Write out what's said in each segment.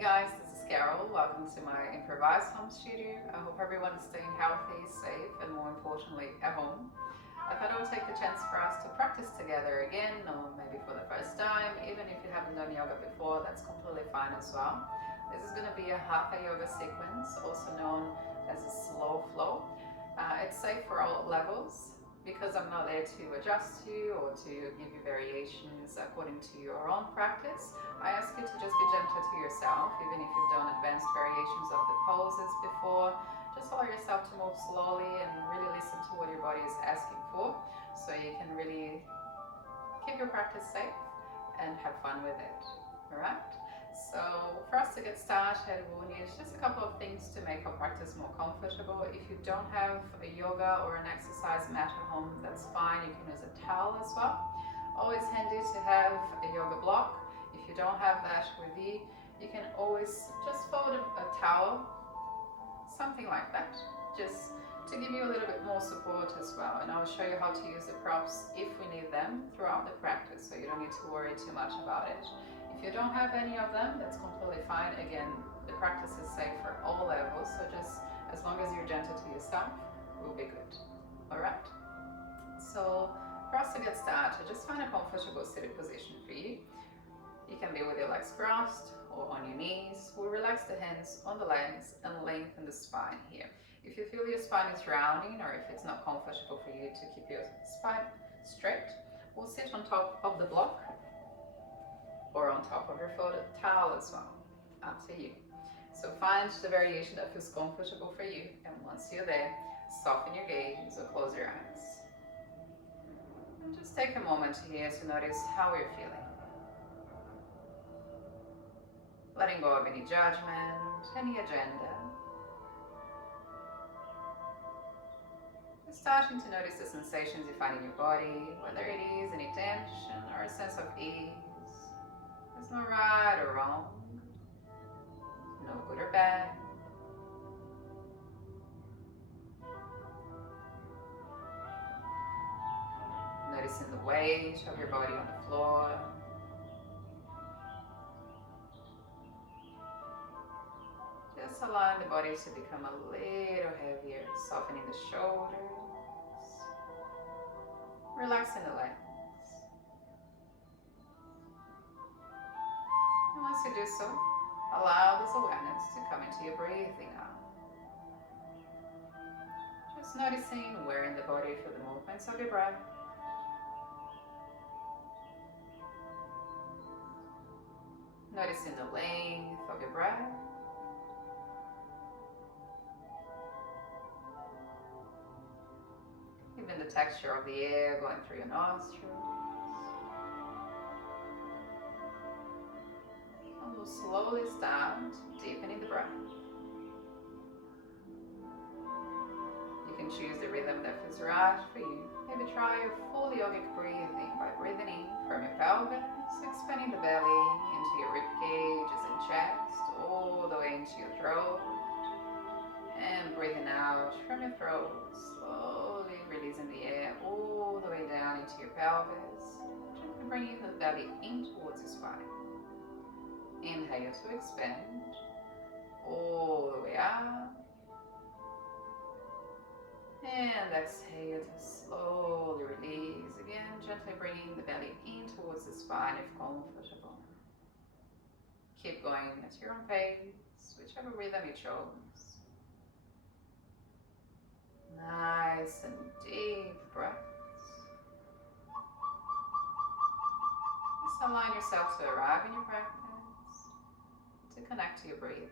Guys, this is Carol. Welcome to my improvised home studio. I hope everyone is staying healthy, safe, and more importantly, at home. I thought I would take the chance for us to practice together again, or maybe for the first time. Even if you haven't done yoga before, that's completely fine as well. This is going to be a Hatha yoga sequence, also known as a slow flow. It's safe for all levels. Because I'm not there to adjust you or to give you variations according to your own practice, I ask you to just be gentle to yourself, even if you've done advanced variations of the poses before. Just allow yourself to move slowly and really listen to what your body is asking for, so you can really keep your practice safe and have fun with it. Alright? So for us to get started, we'll need just a couple of things to make our practice more comfortable. If you don't have a yoga or an exercise mat at home, that's fine. You can use a towel as well. Always handy to have a yoga block. If you don't have that with you, you can always just fold a towel, something like that, just to give you a little bit more support as well. And I'll show you how to use the props if we need them throughout the practice, so you don't need to worry too much about it. If you don't have any of them, that's completely fine. Again, the practice is safe for all levels, so just as long as you're gentle to yourself, we'll be good. Alright? So for us to get started, just find a comfortable seated position for you. You can be with your legs crossed or on your knees. We'll relax the hands on the legs and lengthen the spine here. If you feel your spine is rounding, or if it's not comfortable for you to keep your spine straight, we'll sit on top of the block or on top of your folded towel as well, up to you. So find the variation that feels comfortable for you, and once you're there, soften your gaze or close your eyes. And just take a moment here to notice how you're feeling. Letting go of any judgment, any agenda. Just starting to notice the sensations you find in your body, whether it is any tension or a sense of ease. There's no right or wrong, no good or bad. Noticing the weight of your body on the floor. Just allowing the body to become a little heavier, softening the shoulders, relaxing the legs. And once you do so, allow this awareness to come into your breathing now. Just noticing where in the body you feel the movements of your breath. Noticing the length of your breath. Even the texture of the air going through your nostrils. And we'll slowly start deepening the breath. You can choose the rhythm that feels right for you. Maybe try your full yogic breathing by breathing in from your pelvis, expanding the belly into your rib cages and chest, all the way into your throat. And breathing out from your throat, slowly releasing the air all the way down into your pelvis, gently bringing the belly in towards your spine. Inhale to expand, all the way out. And exhale to slowly release again, gently bringing the belly in towards the spine if comfortable. Keep going at your own pace, whichever rhythm you chose. Nice and deep breaths. Just allowing yourself to arrive in your practice, to connect to your breathing.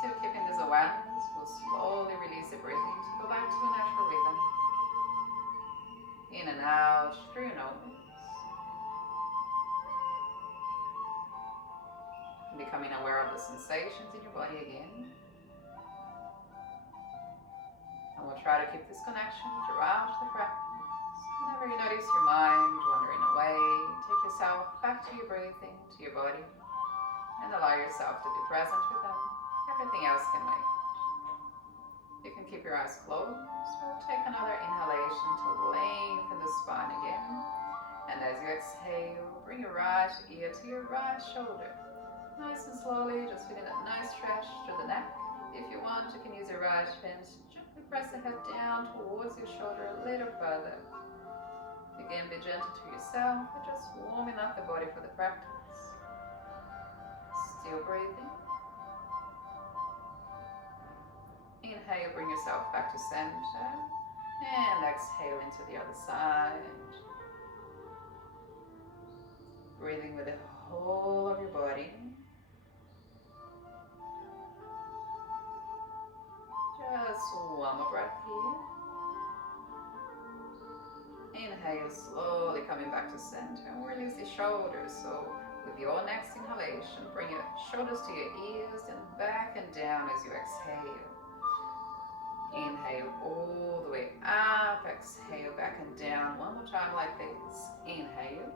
Still keeping this awareness, we'll slowly release the breathing to go back to a natural rhythm. In and out through your nose. Becoming aware of the sensations in your body again. And we'll try to keep this connection throughout the practice. Whenever you notice your mind wandering away, take yourself back to your breathing, to your body, and allow yourself to be present with them. Everything else can wait. You can keep your eyes closed or take another inhalation to lengthen the spine again. And as you exhale, bring your right ear to your right shoulder. Nice and slowly, just feeling that nice stretch through the neck. If you want, you can use your right hand to gently press the head down towards your shoulder a little further. Again, be gentle to yourself, but just warming up the body for the practice. Still breathing. Inhale, bring yourself back to center. And exhale into the other side. Breathing with the whole of your body. Just one more breath here. Inhale, slowly coming back to center. And release the shoulders. So with your next inhalation, bring your shoulders to your ears and back and down as you exhale. Inhale all the way up, exhale back and down. One more time like this. Inhale.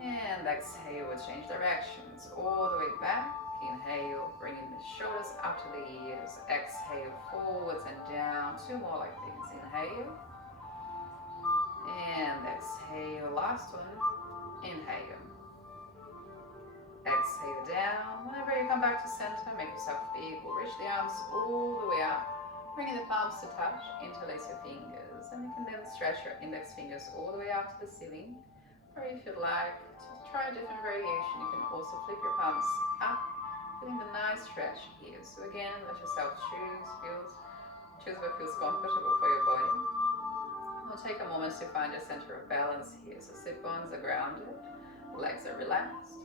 And exhale, we'll change directions. All the way back. Inhale, bringing the shoulders up to the ears. Exhale, forwards and down. Two more like this. Inhale. And exhale, last one. Inhale. Exhale down. Whenever you come back to center, make yourself big. We'll reach the arms all the way up, bringing the palms to touch, interlace your fingers, and you can then stretch your index fingers all the way out to the ceiling. Or if you'd like to try a different variation, you can also flip your palms up, feeling the nice stretch here. So again, let yourself choose what feels comfortable for your body. We'll take a moment to find your center of balance here. So sit bones are grounded, legs are relaxed.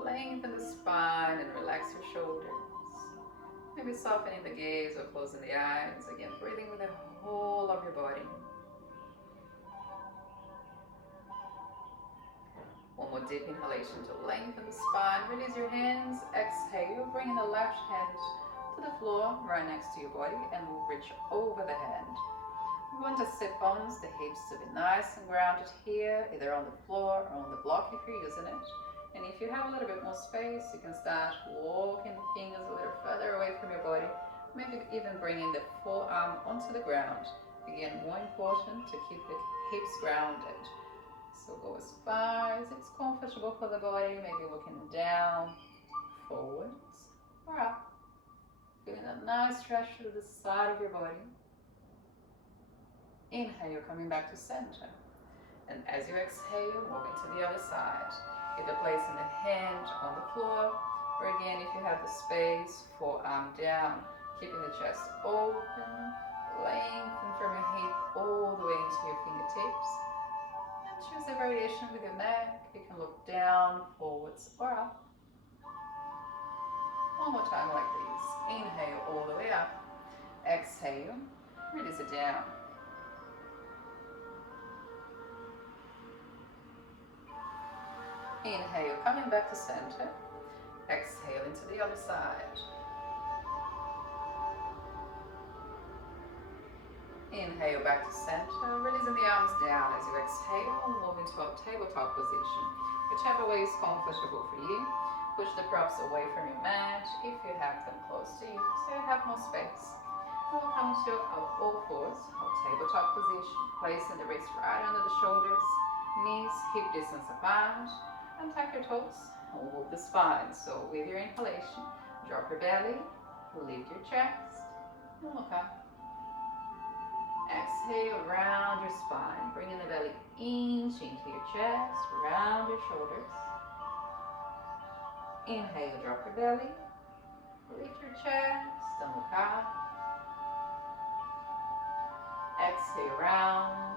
Lengthen the spine and relax your shoulders. Maybe softening the gaze or closing the eyes. Again, breathing with the whole of your body. One more deep inhalation to lengthen the spine. Release your hands. Exhale. Bring the left hand to the floor right next to your body and we'll reach over the hand. We want the sit bones, the hips to be nice and grounded here, either on the floor or on the block if you're using it. And if you have a little bit more space, you can start walking the fingers a little further away from your body. Maybe even bringing the forearm onto the ground. Again, more important to keep the hips grounded. So go as far as it's comfortable for the body. Maybe looking down, forwards, or up. Feeling a nice stretch to the side of your body. Inhale, coming back to center. And as you exhale, moving to the other side. Either placing the hand on the floor, or again, if you have the space, forearm down, keeping the chest open, lengthen from your hip all the way into your fingertips. And choose a variation with your neck. You can look down, forwards, or up. One more time like this. Inhale all the way up. Exhale, release it down. Inhale, coming back to center. Exhale into the other side. Inhale back to center, releasing the arms down as you exhale, move into a tabletop position. Whichever way is comfortable for you. Push the props away from your mat if you have them close to you, so you have more space. And we'll come to our all fours, our tabletop position, placing the wrists right under the shoulders, knees hip distance apart. And tuck your toes, move the spine. So with your inhalation, drop your belly, lift your chest, and look up. Exhale, round your spine, bringing the belly inch into your chest, round your shoulders. Inhale, drop your belly, lift your chest, and look up. Exhale, round.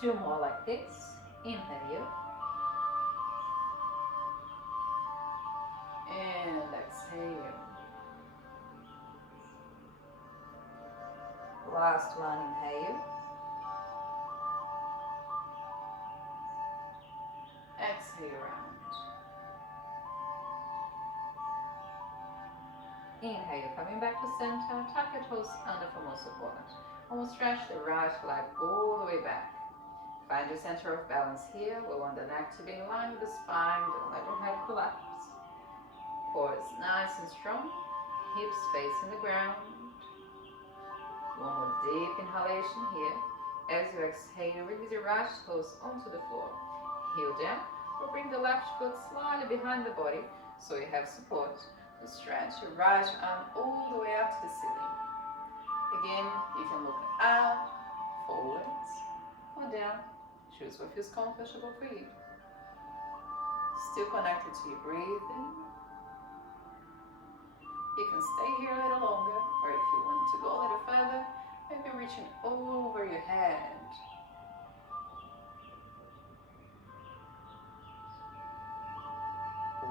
Two more like this. Inhale. And exhale. Last one, inhale. Exhale, round. Inhale, coming back to center. Tuck your toes under for more support. And we'll stretch the right leg all the way back. Find your center of balance here. We want the neck to be in line with the spine. Don't let your head collapse. Core is nice and strong. Hips facing the ground. One more deep inhalation here. As you exhale, release your right toes onto the floor. Heel down, or bring the left foot slightly behind the body so you have support. So stretch your right arm all the way up to the ceiling. Again, you can look out, forwards, or down. Choose what feels comfortable for you. Still connected to your breathing. You can stay here a little longer, or if you want to go a little further, maybe reaching over your head.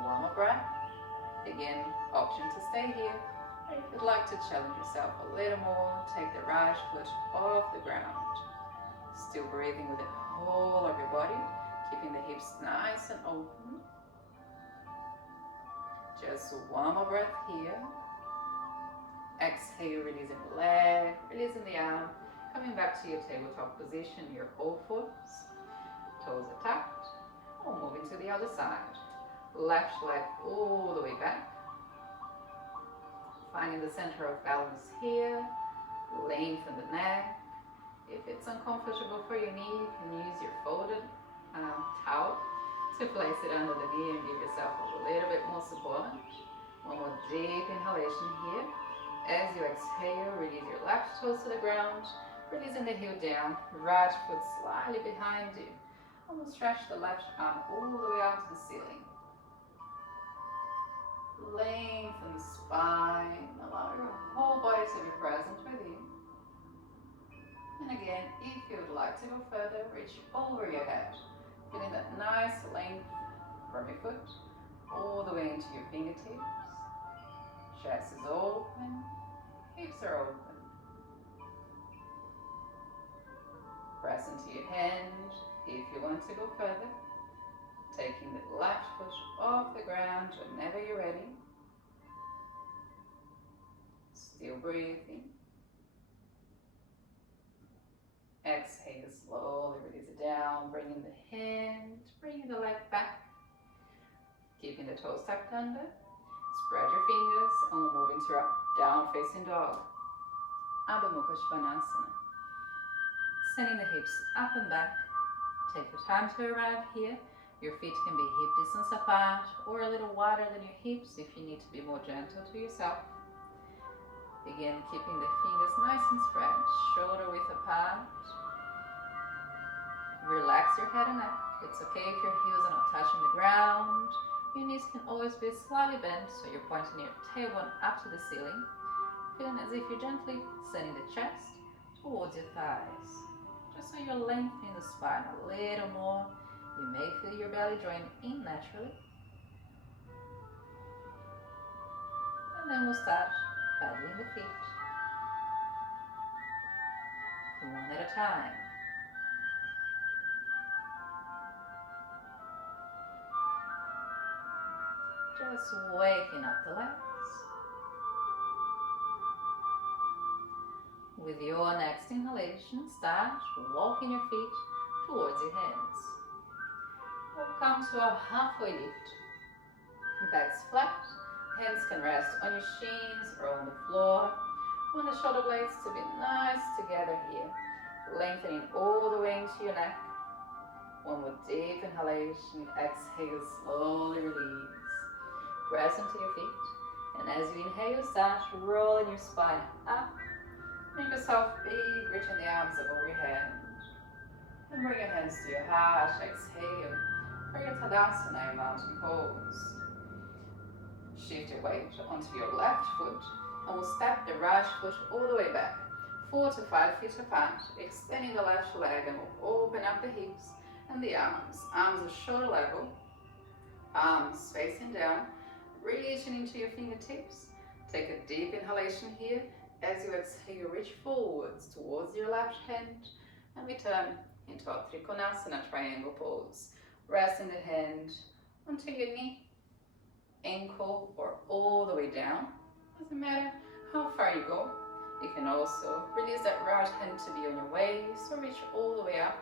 One more breath. Again, option to stay here. Or if you'd like to challenge yourself a little more, take the right foot off the ground. Still breathing with the whole of your body, keeping the hips nice and open. Just one more breath here. Exhale, releasing the leg, releasing the arm, coming back to your tabletop position, your all fours, toes are tucked, or moving to the other side. Left leg all the way back. Finding the center of balance here, lengthen the neck. If it's uncomfortable for your knee, you can use your folded towel to place it under the knee and give yourself a little bit more support. One more deep inhalation here. As you exhale, release your left toes to the ground, releasing the heel down, right foot slightly behind you. And we'll stretch the left arm all the way up to the ceiling. Lengthen the spine, allow your whole body to be present with you. And again, if you would like to go further, reach over your head, feeling that nice length from your foot all the way into your fingertips. Chest is open, hips are open. Press into your hand if you want to go further. Taking the left foot off the ground whenever you're ready. Still breathing. Exhale, slowly release it down, bringing the hand, bringing the leg back. Keeping the toes tucked under. Spread your fingers and we'll move into our down facing dog. Adho Mukha Svanasana. Sending the hips up and back. Take your time to arrive here. Your feet can be hip distance apart or a little wider than your hips if you need to be more gentle to yourself. Again, keeping the fingers nice and spread, shoulder width apart. Relax your head and neck. It's okay if your heels are not touching the ground. Your knees can always be slightly bent, so you're pointing your tailbone up to the ceiling, feeling as if you're gently sending the chest towards your thighs. Just so you're lengthening the spine a little more. You may feel your belly join in naturally. And then we'll start paddling the feet. One at a time. Just waking up the legs. With your next inhalation, start walking your feet towards your hands. We'll come to a halfway lift. Back's flat, hands can rest on your shins or on the floor. Want the shoulder blades to be nice together here. Lengthening all the way into your neck. One more deep inhalation, exhale, slowly release. Press into your feet, and as you inhale, start rolling your spine up. Make yourself big, reaching the arms above your head. And bring your hands to your heart, exhale. For your Tadasana, your mountain pose. Shift your weight onto your left foot, and we'll step the right foot all the way back, 4 to 5 feet apart, extending the left leg, and we'll open up the hips and the arms. Arms are shoulder level, arms facing down, reaching into your fingertips. Take a deep inhalation here. As you exhale, reach forwards towards your left hand and return into our Trikonasana triangle pose. Resting the hand onto your knee, ankle, or all the way down. Doesn't matter how far you go. You can also release that right hand to be on your waist or reach all the way up.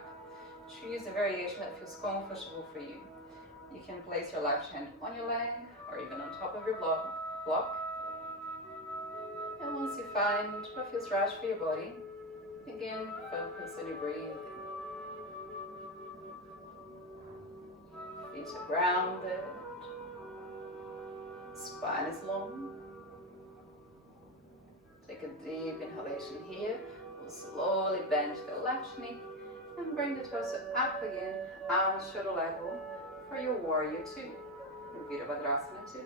Choose a variation that feels comfortable for you. You can place your left hand on your leg or even on top of your block. And once you find what feels right for your body, again, focus on your breathing. Feet are grounded. Spine is long. Take a deep inhalation here. We'll slowly bend the left knee and bring the torso up again, arms shoulder level for your warrior two, Virabhadrasana 2.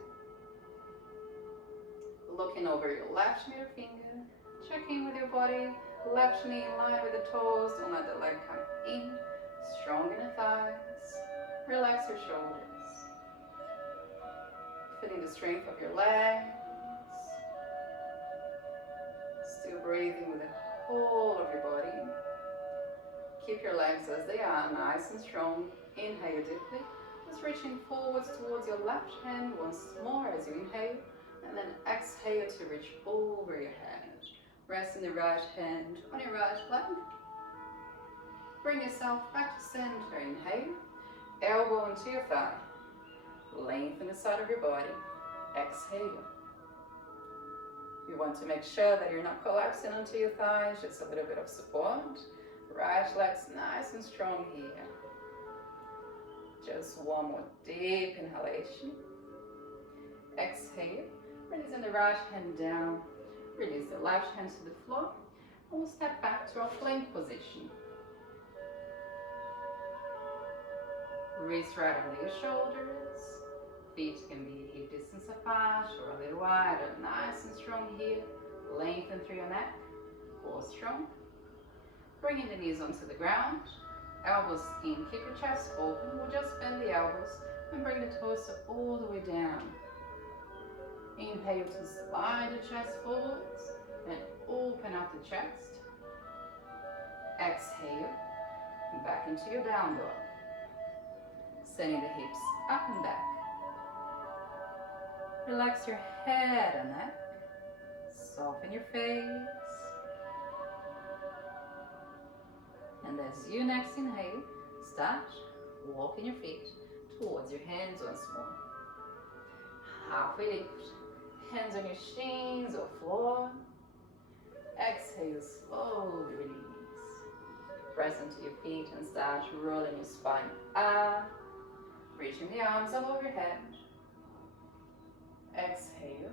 Looking over your left middle finger, check in with your body, left knee in line with the toes, don't let the leg come in, strong in the thighs, relax your shoulders, feeling the strength of your legs, still breathing with the whole of your body. Keep your legs as they are, nice and strong. Inhale deeply, just reaching forwards towards your left hand once more as you inhale, and then exhale to reach over your head. Resting the right hand on your right leg. Bring yourself back to center. Inhale, elbow onto your thigh. Lengthen the side of your body. Exhale. You want to make sure that you're not collapsing onto your thighs, just a little bit of support. Right leg's nice and strong here. Just one more deep inhalation. Exhale, releasing the right hand down. Release the left hand to the floor. And we'll step back to our plank position. Wrist right under your shoulders. Feet can be hip distance apart or a little wider. Nice and strong here. Lengthen through your neck. Core strong. Bringing the knees onto the ground. Elbows in. Keep your chest open. We'll just bend the elbows and bring the torso all the way down. Inhale to slide the chest forwards and open up the chest. Exhale, back into your down dog. Sending the hips up and back. Relax your head and neck. Soften your face. And as you next inhale, start walking your feet towards your hands once more. Halfway lift. Hands on your shins or floor. Exhale, slowly release. Press into your feet and start rolling your spine up. Reaching the arms above your head. Exhale,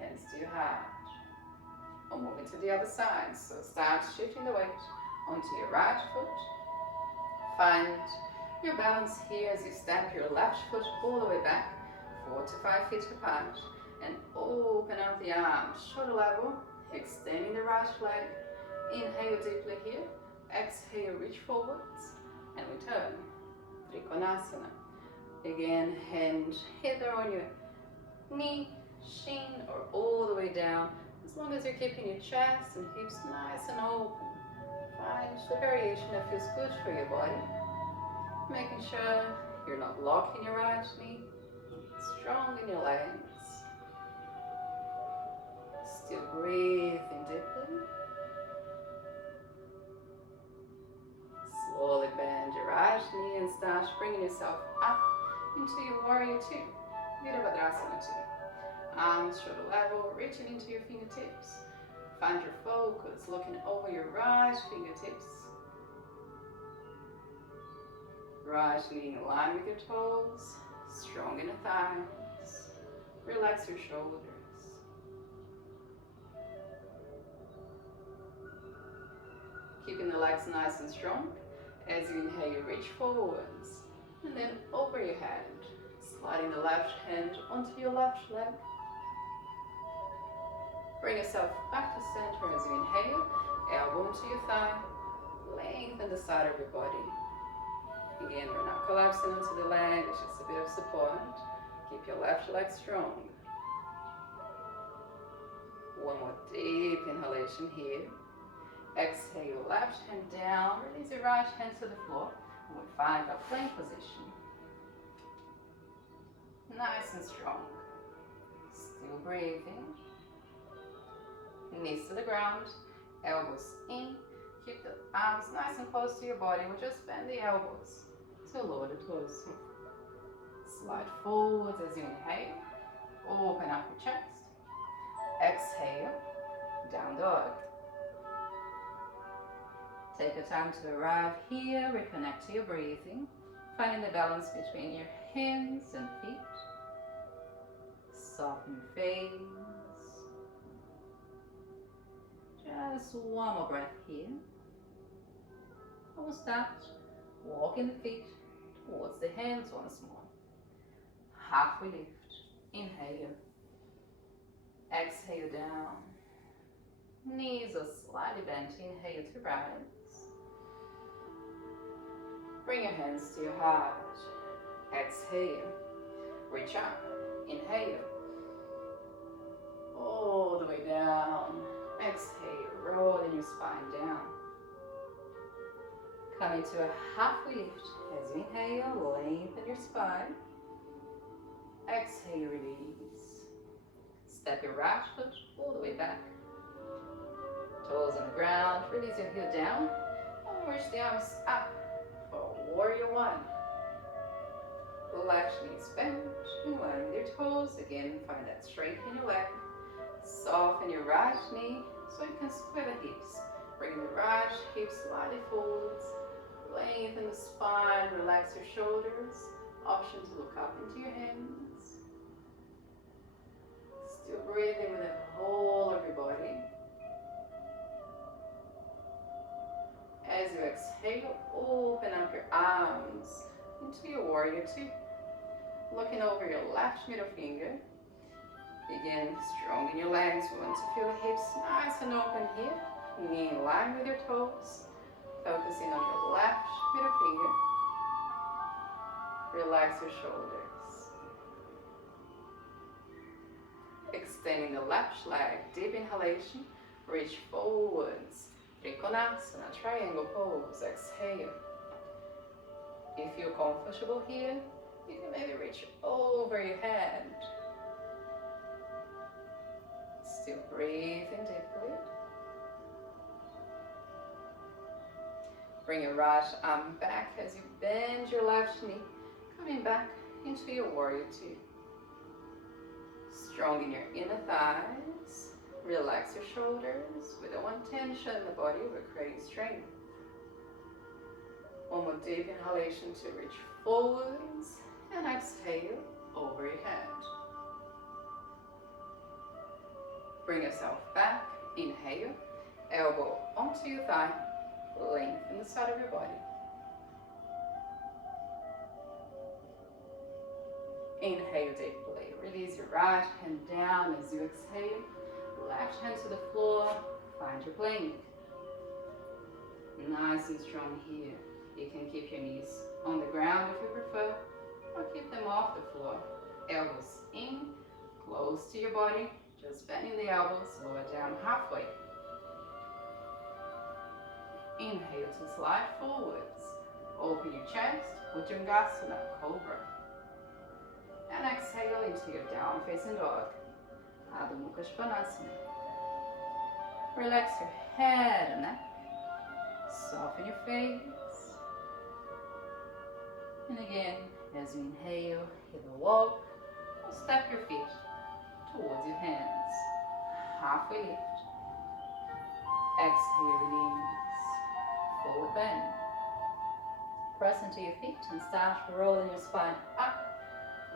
hands to your heart. And moving to the other side. So start shifting the weight onto your right foot. Find your balance here as you step your left foot all the way back, 4 to 5 feet apart. And open out the arms, shoulder level, extending the right leg. Inhale deeply here. Exhale, reach forwards and return. Trikonasana. Again, hand either on your knee, shin, or all the way down. As long as you're keeping your chest and hips nice and open. Find the variation that feels good for your body. Making sure you're not locking your right knee. Strong in your legs. Still breathing deeply. Slowly bend your right knee and start bringing yourself up into your warrior two, Virabhadrasana 2. Arms shoulder level, reaching into your fingertips. Find your focus, looking over your right fingertips. Right knee in line with your toes, strong in the thighs. Relax your shoulders. Keeping the legs nice and strong. As you inhale, you reach forwards and then over your head, sliding the left hand onto your left leg. Bring yourself back to center as you inhale, elbow into your thigh, lengthen the side of your body. Again, we're not collapsing onto the leg, it's just a bit of support. Keep your left leg strong. One more deep inhalation here. Exhale, left hand down, release your right hand to the floor. We'll find a plank position. Nice and strong. Still breathing. Knees to the ground, elbows in. Keep the arms nice and close to your body. We'll just bend the elbows to lower the torso. Slide forwards as you inhale. Open up your chest. Exhale, down dog. Take the time to arrive here, reconnect to your breathing, finding the balance between your hands and feet. Soften your face. Just one more breath here. Almost that. Walking the feet towards the hands once more. Halfway lift. Inhale. Exhale down. Knees are slightly bent. Inhale to rise. Bring your hands to your heart. Exhale. Reach up. Inhale. All the way down. Exhale. Rolling your spine down. Come into a halfway lift. As you inhale, lengthen your spine. Exhale, release. Step your right foot all the way back. Toes on the ground. Release your heel down. And reach the arms up for warrior one. Left knee is bent. In line with your toes. Again, find that strength in your leg. Soften your right knee so you can square the hips. Bring the right hip slightly forwards. Lengthen the spine. Relax your shoulders. Option to look up into your hands. Still breathing with the whole of your body. As you exhale, open up your arms into your warrior two. Looking over your left middle finger. Begin strong in your legs. We want to feel the hips nice and open here. Knee in line with your toes. Focusing on your left middle finger. Relax your shoulders. Extending the left leg. Deep inhalation. Reach forwards. Trikonasana, triangle pose. Exhale. If you're comfortable here, you can maybe reach over your head. Still breathing deeply. Bring your right arm back as you bend your left knee, coming back into your warrior two. Strong in your inner thighs. Relax your shoulders. We don't want tension in the body, we're creating strength. One more deep inhalation to reach forwards and exhale over your head. Bring yourself back. Inhale. Elbow onto your thigh. Lengthen the side of your body. Inhale deeply. Release your right hand down as you exhale. Left hand to the floor. Find your plank. Nice and strong here. You can keep your knees on the ground if you prefer, or keep them off the floor. Elbows in, close to your body. Just bending the elbows, lower down halfway. Inhale to slide forwards. Open your chest, Bhujangasana, Cobra. And exhale into your down facing dog, Adho Mukha Svanasana. Relax your head and neck. Soften your face. And again, as you inhale, either walk or step your feet towards your hands. Halfway lift. Exhale, release. Forward bend. Press into your feet and start rolling your spine up.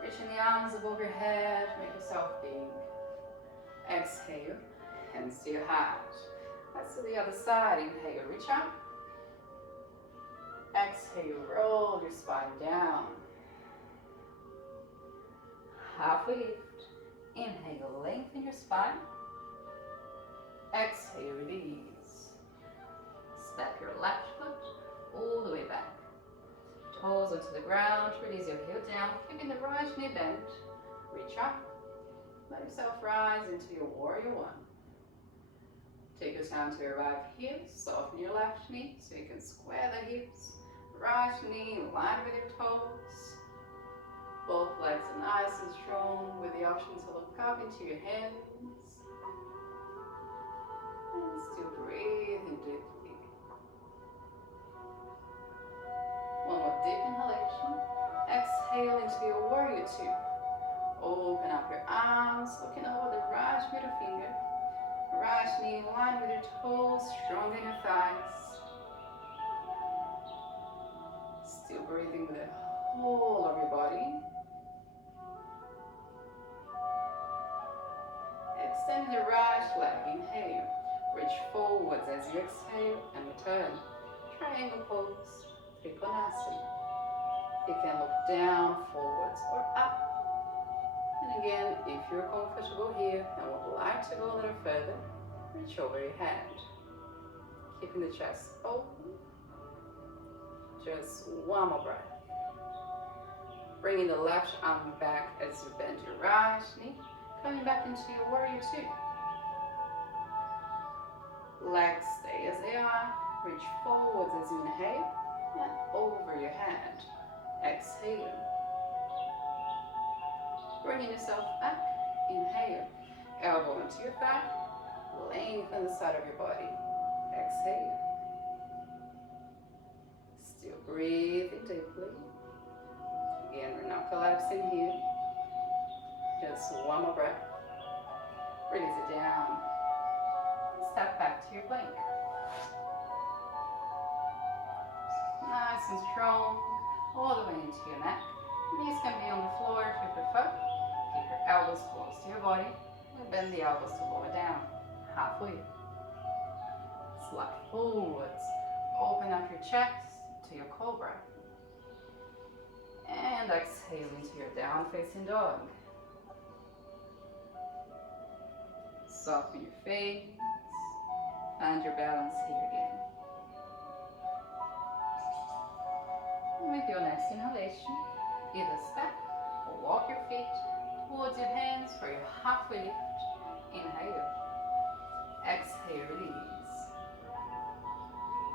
Reaching the arms above your head, make yourself big. Exhale, hands to your heart. Let's do the other side. Inhale, reach up. Exhale, roll your spine down. Halfway lift. Inhale, lengthen your spine. Exhale, release. Step your left foot all the way back. Toes onto the ground, release your heel down, keeping the right knee bent. Reach up. Let yourself rise into your warrior one. Take your time to arrive here. Soften your left knee so you can square the hips. Right knee in line with your toes. Both legs are nice and strong with the option to look up into your hands. And still breathing deeply. One more deep inhalation. Exhaling into your warrior two. Open up your arms, looking over the right middle finger. Right knee in line with your toes, strong in your thighs. Still breathing with the whole of your body. Extending the right leg, inhale. Reach forwards as you exhale and return. Triangle pose, Trikonasana. You can look down, forwards or up. And again, if you're comfortable here and would like to go a little further, reach over your hand. Keeping the chest open. Just one more breath. Bringing the left arm back as you bend your right knee. Coming back into your warrior two. Legs stay as they are. Reach forwards as you inhale and over your hand. Exhale. Bringing yourself back. Inhale. Elbow into your thigh. Lengthen the side of your body. Exhale. Still breathing deeply. Again, we're not collapsing here. Just one more breath. Release it down. Step back to your plank. Nice and strong, all the way into your neck. Knees can be on the floor if you prefer. Keep your elbows close to your body and bend the elbows to lower down. Halfway. Slide forwards. Open up your chest to your cobra. And exhale into your down facing dog. Soften your face. Find your balance here again. And with your next inhalation, either step or walk your feet towards your hands for your halfway lift. Inhale. Exhale, release.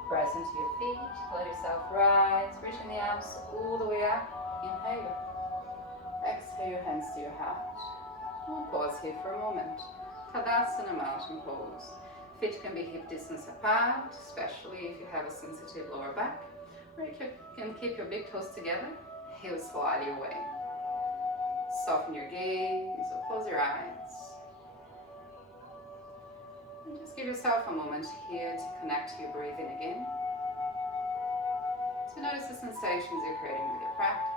Press into your feet, let yourself rise, reaching the arms all the way up. Inhale. Exhale your hands to your heart. We'll pause here for a moment. Tadasana, mountain pose. Feet can be hip distance apart, especially if you have a sensitive lower back. Or you can keep your big toes together, heels slightly away. Soften your gaze or close your eyes. And just give yourself a moment here to connect to your breathing again. To notice the sensations you're creating with your practice.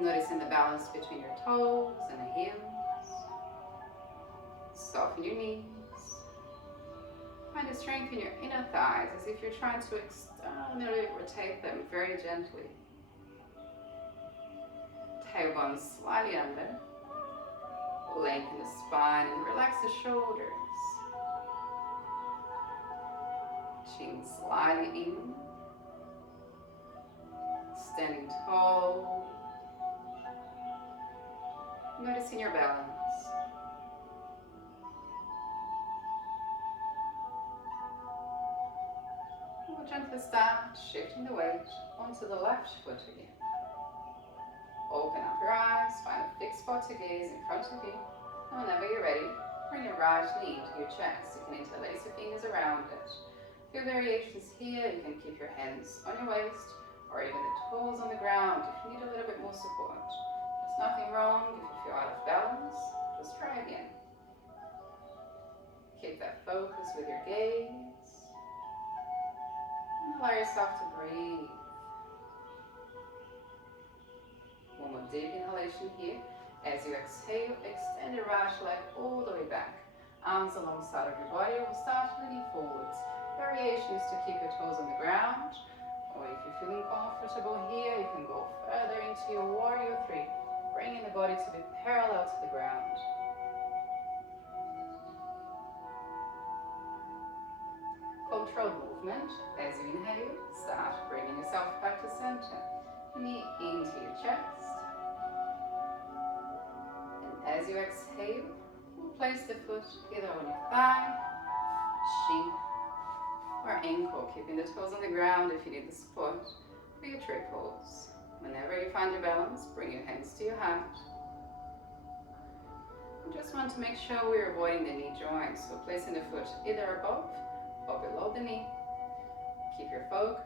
Noticing the balance between your toes and the heels. Soften your knees. Find a strength in your inner thighs as if you're trying to externally rotate them very gently. Tailbone slightly under. Lengthen the spine and relax the shoulders. Chin slightly in. Standing tall. Noticing your balance. We'll gently start shifting the weight onto the left foot again. Open up your eyes, find a fixed spot to gaze in front of you. And whenever you're ready, bring your right knee to your chest. You can interlace your fingers around it. Few variations here. You can keep your hands on your waist or even the toes on the ground if you need a little bit more support. There's nothing wrong if you feel out of balance. Just try again. Keep that focus with your gaze. And allow yourself to breathe. One more deep inhalation here. As you exhale, extend your right leg all the way back. Arms alongside of your body will start leaning forwards. Variation is to keep your toes on the ground. Or if you're feeling comfortable here, you can go further into your warrior three. Bringing the body to be parallel to the ground. Controlled movement. As you inhale, start bringing yourself back to center. Knee into your chest. And as you exhale, we'll place the foot either on your thigh, shin, or ankle, keeping the toes on the ground if you need the support for your triples. Whenever you find your balance, bring your hands to your heart. We just want to make sure we're avoiding the knee joints, so placing the foot either above or below the knee. Keep your focus.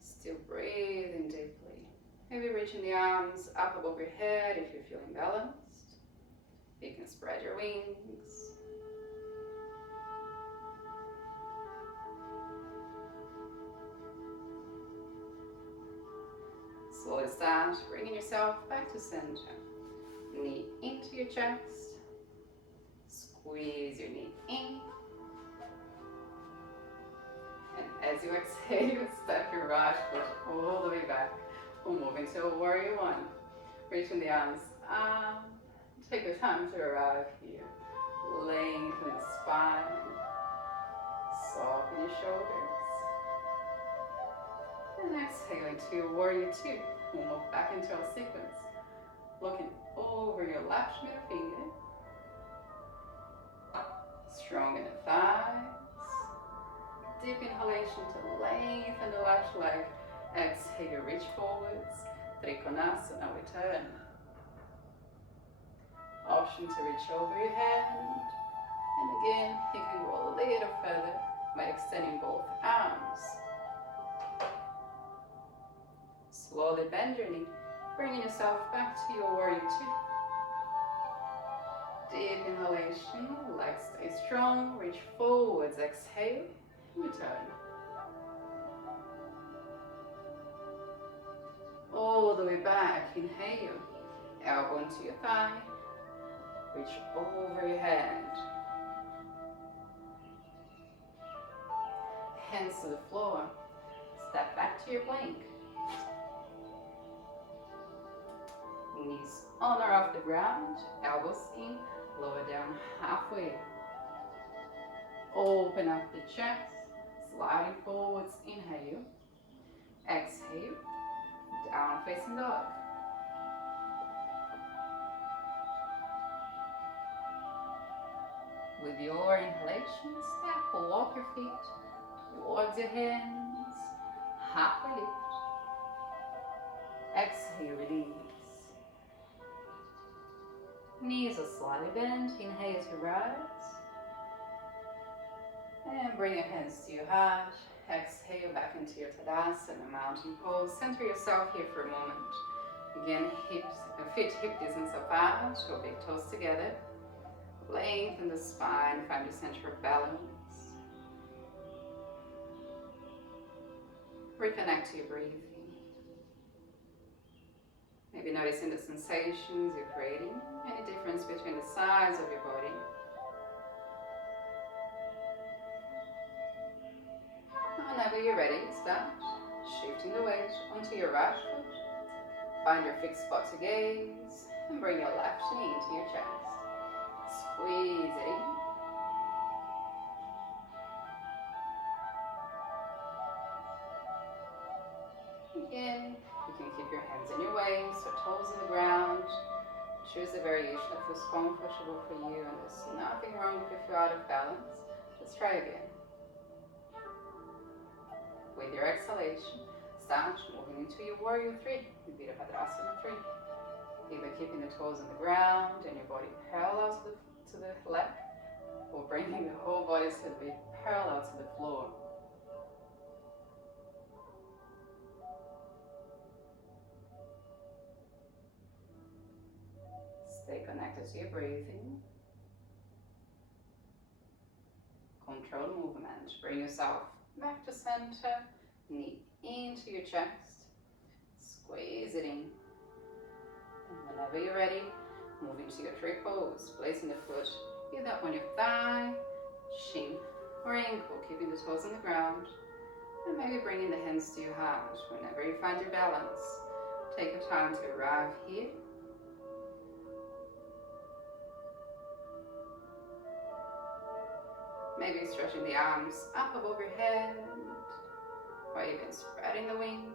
Still breathing deeply. Maybe reaching the arms up above your head if you're feeling balanced. You can spread your wings. Slowly start bringing yourself back to center. Knee into your chest. Squeeze your knee in. And as you exhale, step your right foot all the way back. We'll move into a warrior one. Reaching the arms up. Take your time to arrive here. Lengthen the spine. Soften your shoulders. And exhaling to warrior two. We'll move back into our sequence. Looking over your left middle finger. Strong in the thighs. Deep inhalation to lengthen the left leg. Exhale, reach forwards. Trikonasana, return. Option to reach over your hand. And again, you can go a little further by extending both arms. Slowly bend your knee, bringing yourself back to your warrior two. Deep inhalation, legs stay strong, reach forwards, exhale, return. All the way back, inhale, elbow into your thigh, reach over your hand. Hands to the floor, step back to your plank. Knees on or off the ground, elbows in, lower down halfway. Open up the chest, sliding forwards, inhale. Exhale, down facing dog. With your inhalation, step or walk your feet towards your hands, halfway lift. Exhale, release. Knees are slightly bent, inhale to rise. And bring your hands to your heart. Exhale back into your Tadasana, mountain pose. Center yourself here for a moment. Again, feet hip distance apart, or big toes together. Lengthen the spine, find your center of balance. Reconnect to your breathing. Maybe noticing the sensations you're creating, any difference between the sides of your body. Whenever you're ready, start shifting the weight onto your right foot. Find your fixed spot to gaze and bring your left knee into your chest. Squeeze it in. Again, you can keep your hands in your waist or toes on the ground. Choose a variation that feels comfortable for you, and there's nothing wrong if you feel out of balance. Let's try again. With your exhalation, start moving into your warrior three, your Virabhadrasana 3. Either keeping the toes on the ground and your body parallel to the leg, or bringing the whole body to be parallel to the floor. Stay connected to your breathing. Control the movement. Bring yourself back to center. Knee into your chest. Squeeze it in. And whenever you're ready, move into your tree pose. Placing the foot either on your thigh, shin, or ankle, keeping the toes on the ground. And maybe bringing the hands to your heart. Whenever you find your balance, take your time to arrive here. Maybe stretching the arms up above your head, or even spreading the wings.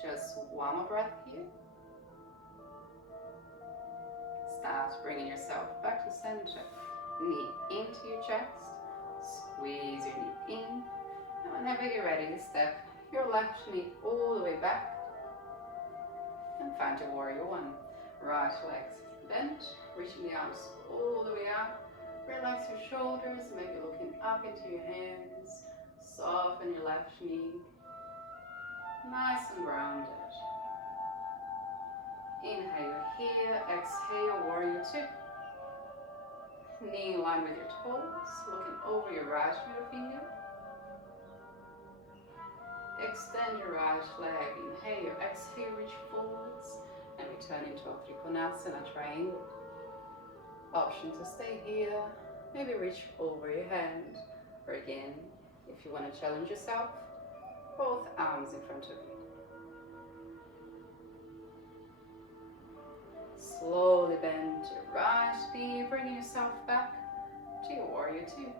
Just one more breath here. Start bringing yourself back to center. Knee into your chest. Squeeze your knee in. And whenever you're ready, step your left knee all the way back. And find your warrior one. Right legs bent, reaching the arms all the way up. Relax your shoulders, maybe looking up into your hands. Soften your left knee. Nice and grounded. Inhale here, exhale, warrior two. Knee in line with your toes, looking over your right middle finger. Extend your right leg, inhale, exhale, reach forwards, and return into a Trikonasana triangle. Option to stay here, maybe reach over your hand, or again, if you want to challenge yourself, both arms in front of you. Slowly bend your right knee, bringing yourself back to your warrior two.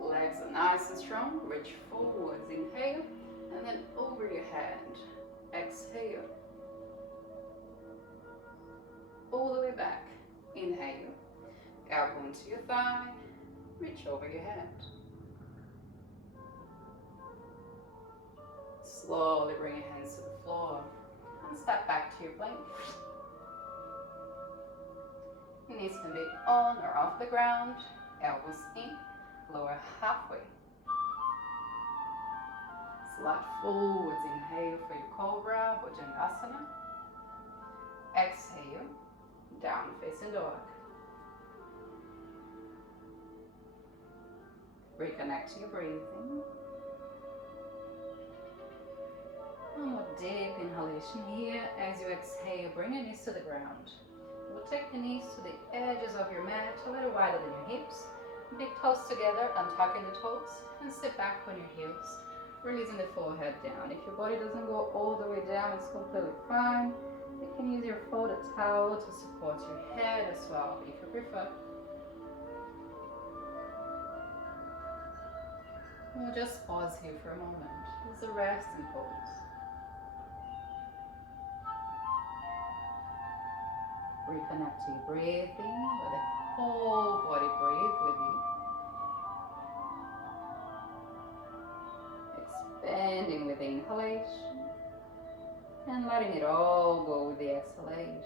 Legs are nice and strong, reach forwards, inhale, and then over your hand, exhale. All the way back, inhale, elbow into your thigh, reach over your hand. Slowly bring your hands to the floor and step back to your plank. Knees can be on or off the ground, elbows in, lower halfway. Slide forwards, inhale for your Cobra, Bhujangasana. Exhale, down facing dog. Reconnect to your breathing. One more deep inhalation here. As you exhale, bring your knees to the ground. We'll take the knees to the edges of your mat, a little wider than your hips. Big toes together, untucking the toes, and sit back on your heels, releasing the forehead down. If your body doesn't go all the way down, it's completely fine. You can use your folded towel to support your head as well, if you prefer. We'll just pause here for a moment. It's a resting pose. Reconnect to your breathing, where the whole body breathe with you. Expanding with the inhalation and letting it all go with the exhalation.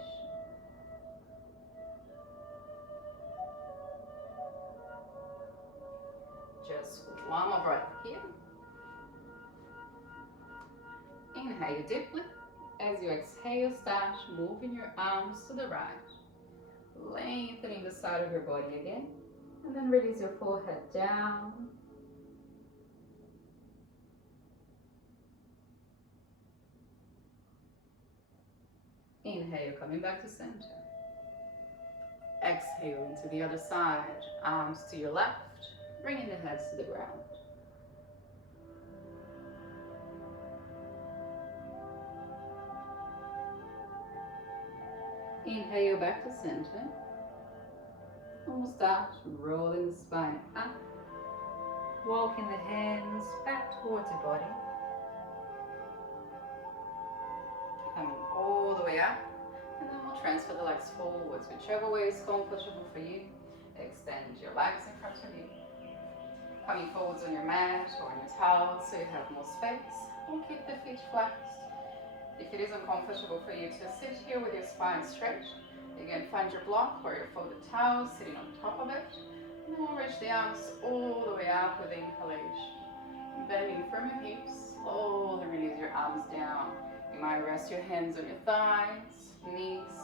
Just one more breath here. Inhale deeply. As you exhale, start moving your arms to the right, lengthening the side of your body again, and then release your forehead down. Inhale, coming back to center. Exhale into the other side, arms to your left, bringing the heads to the ground. Inhale back to center. And we'll start rolling the spine up, walking the hands back towards your body. Coming all the way up, and then we'll transfer the legs forwards, whichever way is comfortable for you. Extend your legs in front of you. Coming forwards on your mat or on your towel so you have more space. We'll keep the feet flexed. If it is uncomfortable for you to sit here with your spine straight, again, find your block or your folded towel sitting on top of it. And then we'll reach the arms all the way up with the inhalation. Bending from your hips, slowly release your arms down. You might rest your hands on your thighs, knees,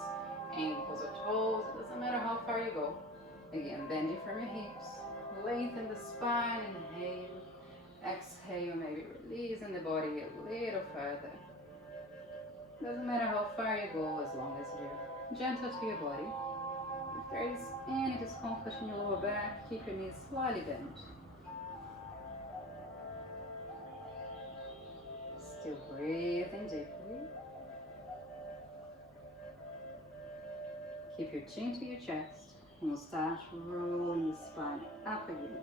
ankles or toes. It doesn't matter how far you go. Again, bending from your hips. Lengthen the spine, inhale. Exhale, maybe releasing the body a little further. Doesn't matter how far you go as long as you're gentle to your body. If there is any discomfort in your lower back, keep your knees slightly bent. Still breathing deeply. Keep your chin to your chest, and we'll start rolling the spine up again.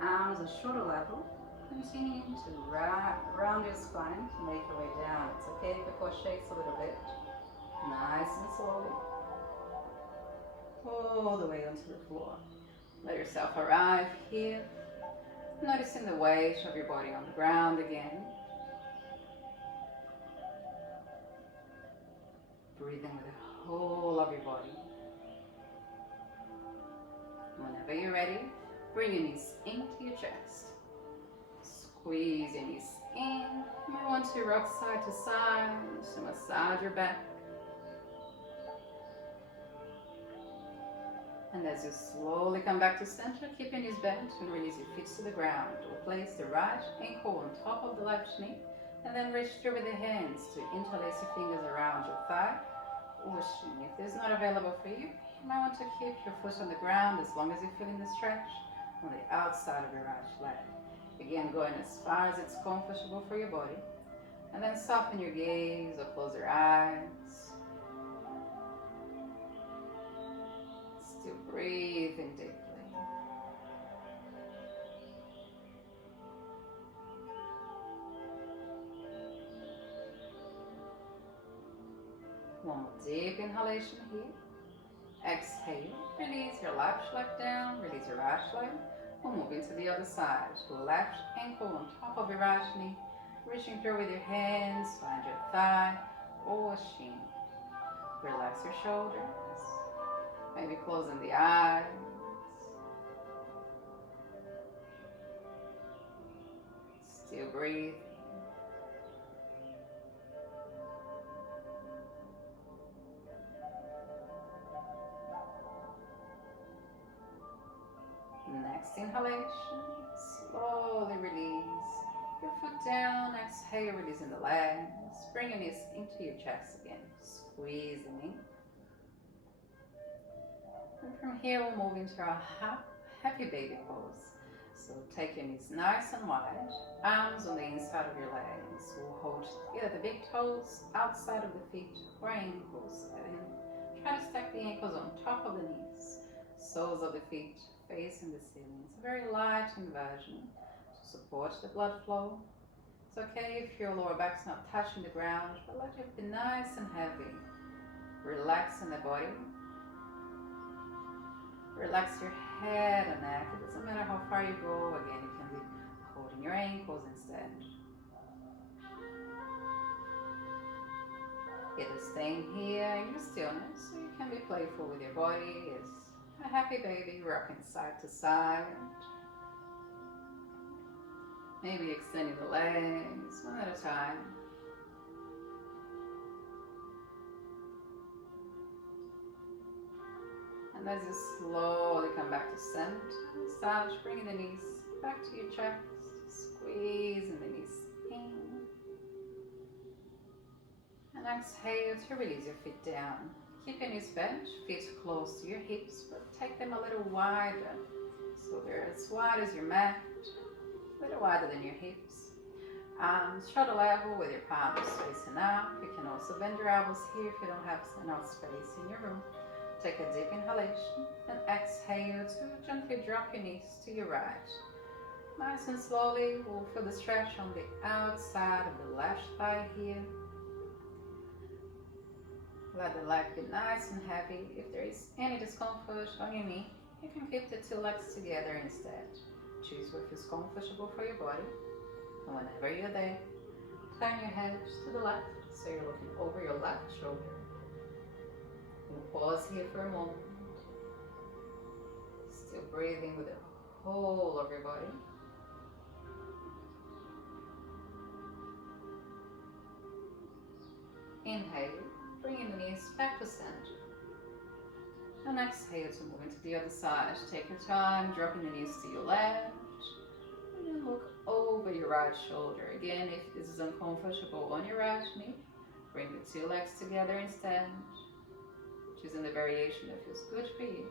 Arms are shoulder level. Continue to round your spine to make your way down. It's okay if your core shakes a little bit. Nice and slowly. All the way onto the floor. Let yourself arrive here. Noticing the weight of your body on the ground again. breathing with the whole of your body. Whenever you're ready, bring your knees into your chest. Squeeze your knees in. You might want to rock side to side to massage your back. And as you slowly come back to center, keep your knees bent and release your feet to the ground. Or place the right ankle on top of the left knee and then reach through with the hands to interlace your fingers around your thigh or shin. If this is not available for you, you might want to keep your foot on the ground as long as you're feeling the stretch on the outside of your right leg. Again, going as far as it's comfortable for your body. And then soften your gaze or close your eyes. Still breathing deeply. One more deep inhalation here. Exhale, release your left leg down, release your right leg. We'll move into the other side. Left ankle on top of your right knee. Reaching through with your hands, find your thigh or shin. Relax your shoulders. Maybe closing the eyes. Still breathing. Next inhalation, slowly release your foot down. Exhale, releasing the legs. Bring your knees into your chest again. Squeezing in. And from here, we'll move into our happy baby pose. So take your knees nice and wide, arms on the inside of your legs. We'll hold either the big toes outside of the feet or ankles. And try to stack the ankles on top of the knees. Soles of the feet facing the ceiling. It's a very light inversion to support the blood flow. It's okay if your lower back's not touching the ground, but let it be nice and heavy. Relax in the body. Relax your head and neck. It doesn't matter how far you go. Again, you can be holding your ankles instead. Either staying here in your stillness, or you can be playful with your body as a happy baby, rocking side to side. Maybe extending the legs one at a time. And as you slowly come back to center, start bringing the knees back to your chest, squeezing the knees in. And exhale to release your feet down. Keep your knees bent, feet close to your hips, but take them a little wider. So they're as wide as your mat, a little wider than your hips. Shoulder level with your palms facing up. You can also bend your elbows here if you don't have enough space in your room. Take a deep inhalation and exhale to gently drop your knees to your right. Nice and slowly, we'll feel the stretch on the outside of the left thigh here. Let the leg be nice and heavy. If there is any discomfort on your knee, you can keep the two legs together instead. Choose what feels comfortable for your body. And whenever you're there, turn your head to the left so you're looking over your left shoulder. We'll pause here for a moment. Still breathing with the whole of your body. Inhale, bringing the knees back to center. And exhale to move into the other side. Take your time, dropping the knees to your left. And then look over your right shoulder. Again, if this is uncomfortable on your right knee, bring the two legs together instead. Choosing the variation that feels good for you.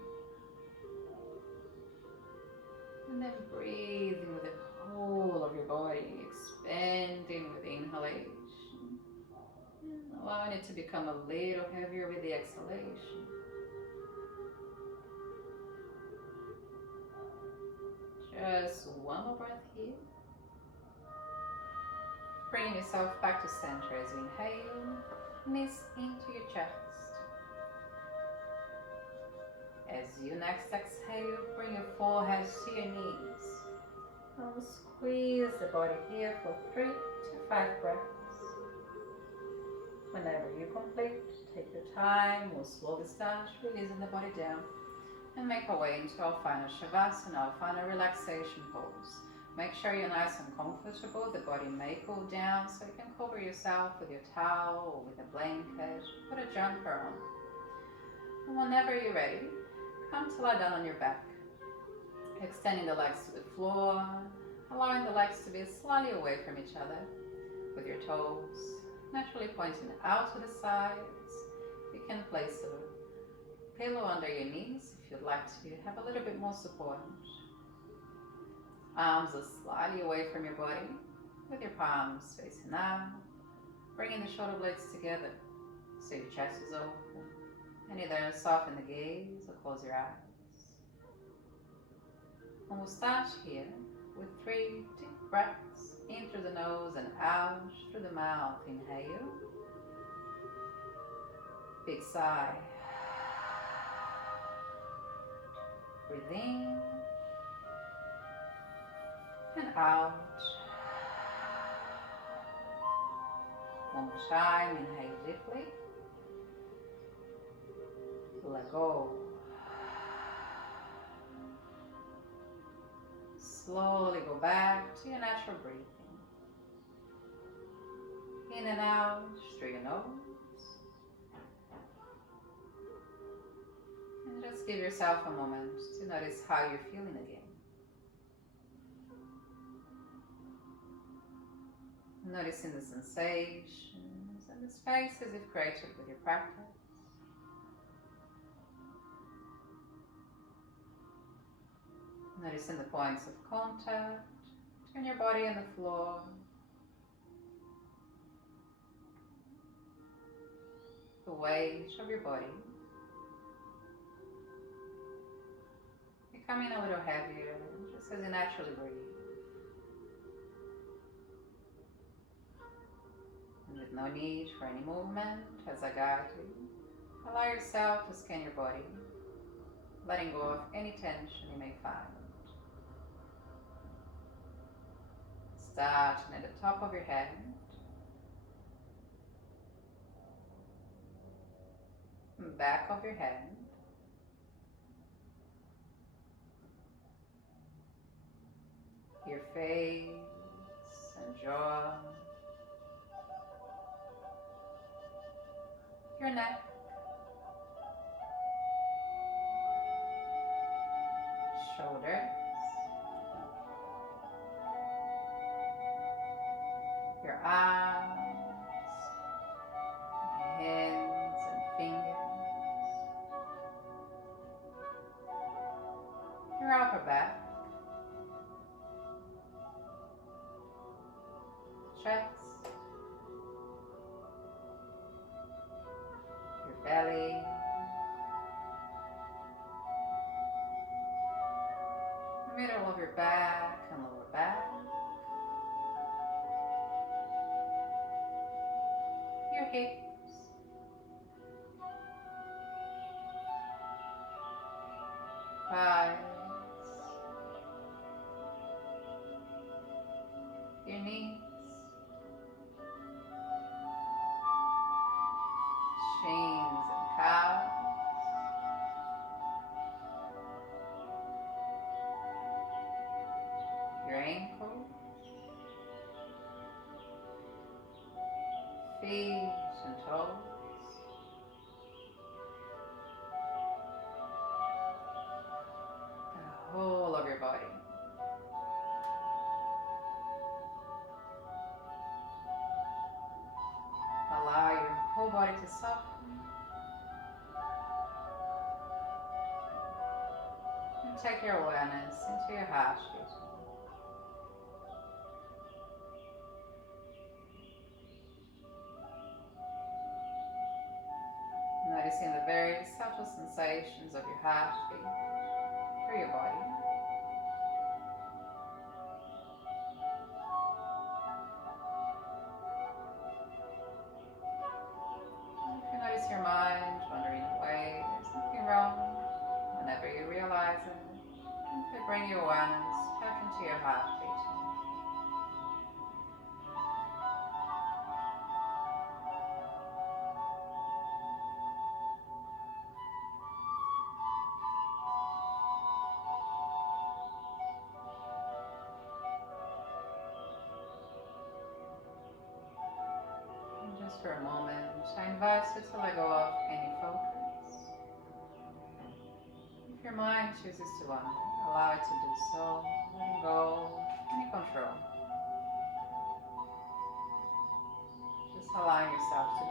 And then breathing with the whole of your body, expanding with the inhalation. And allowing it to become a little heavier with the exhalation. Just one more breath here. Bringing yourself back to center as you inhale, knees into your chest. As you next exhale, bring your forehead to your knees. And squeeze the body here for 3 to 5 breaths. Whenever you complete, take your time. We'll slowly start releasing the body down and make our way into our final Shavasana, our final relaxation pose. Make sure you're nice and comfortable. The body may cool down, so you can cover yourself with your towel or with a blanket. Put a jumper on. And whenever you're ready, come to lie down on your back. Extending the legs to the floor, allowing the legs to be slightly away from each other, with your toes naturally pointing out to the sides. You can place a pillow under your knees if you'd like to have a little bit more support. Arms are slightly away from your body, with your palms facing out, bringing the shoulder blades together so your chest is open, and either soften the gaze or close your eyes. And we'll start here with 3 deep breaths in through the nose and out through the mouth. Inhale, big sigh, breathe in and out. One more time, inhale deeply, let go. Slowly go back to your natural breathing. In and out through your nose. And just give yourself a moment to notice how you're feeling again. Noticing the sensations and the spaces you've created with your practice. Noticing the points of contact between your body and the floor. The weight of your body. Becoming a little heavier just as you naturally breathe. And with no need for any movement as I guide you, allow yourself to scan your body, letting go of any tension you may find. Starting at the top of your head, back of your head, your face and jaw, your neck, shoulders, your arms, hands and fingers, your upper back, chest, your belly, middle of your back and lower back, your hips, thighs, your knees, shins and calves, your ankles, feet and toes, the whole of your body. Allow your whole body to soften and take your awareness into your heart beat. Noticing the very subtle sensations of your heartbeat through your body. And if you notice your mind wandering away, there's nothing wrong. Whenever you realize it, simply bring your awareness back into your heartbeat. for a moment, I invite you to let go of any focus. If your mind chooses to wander, allow it to do so, letting go any control. Just allowing yourself to be.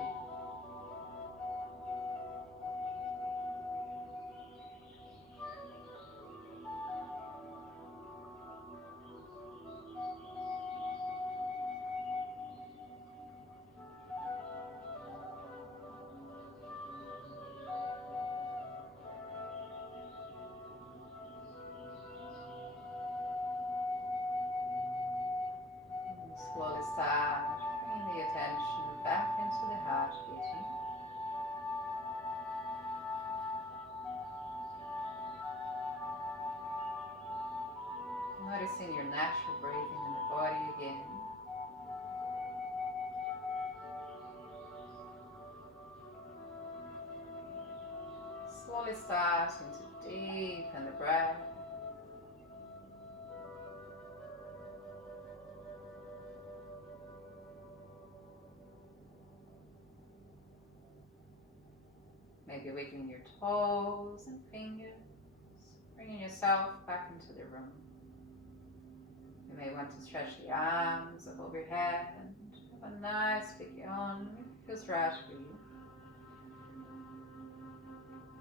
And slowly start bringing the attention back into the heart beating. Noticing your natural breathing in the body again. Slowly starting to deepen the breath. Maybe wiggling your toes and fingers, bringing yourself back into the room. You may want to stretch the arms above your head and have a nice big yawn if it feels right for you.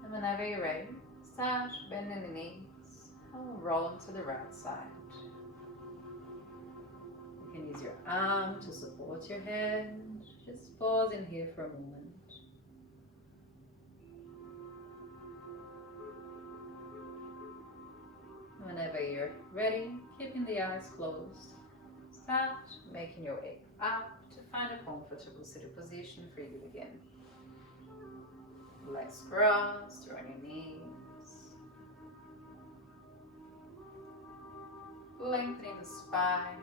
And whenever you're ready, start bending the knees and roll them to the right side. You can use your arm to support your head. Just pause in here for a moment. Whenever you're ready, keeping the eyes closed, start making your way up to find a comfortable sitting position for you again. Legs crossed or on your knees. Lengthening the spine.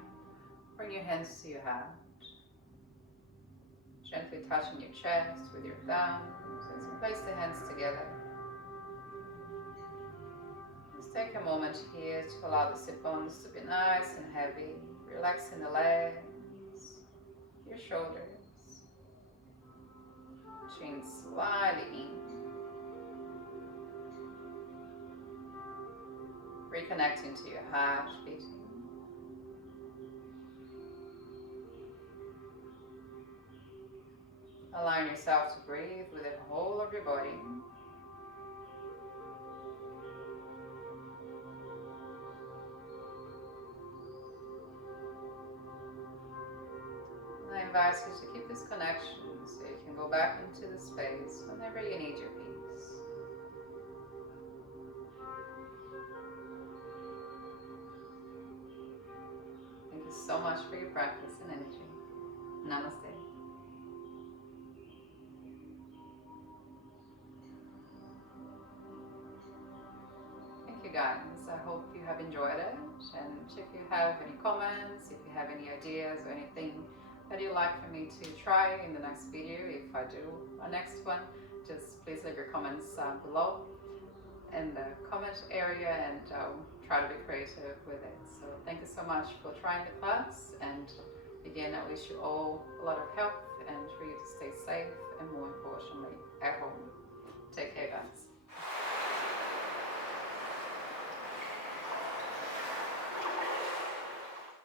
Bring your hands to your heart. Gently touching your chest with your thumbs as you place the hands together. Just take a moment here to allow the sit bones to be nice and heavy, relaxing the legs, your shoulders, chin slightly in. Reconnecting to your heart beating. Allowing yourself to breathe with the whole of your body. I invite you to keep this connection so you can go back into the space whenever you need your peace. Thank you so much for your practice and energy. Namaste. Thank you guys. I hope you have enjoyed it, and if you have any comments, if you have any ideas or anything that you'd like for me to try in the next video, if I do a next one, just please leave your comments below in the comment area, and I'll try to be creative with it. So thank you so much for trying the class, and again, I wish you all a lot of health and for you to stay safe and more importantly, at home.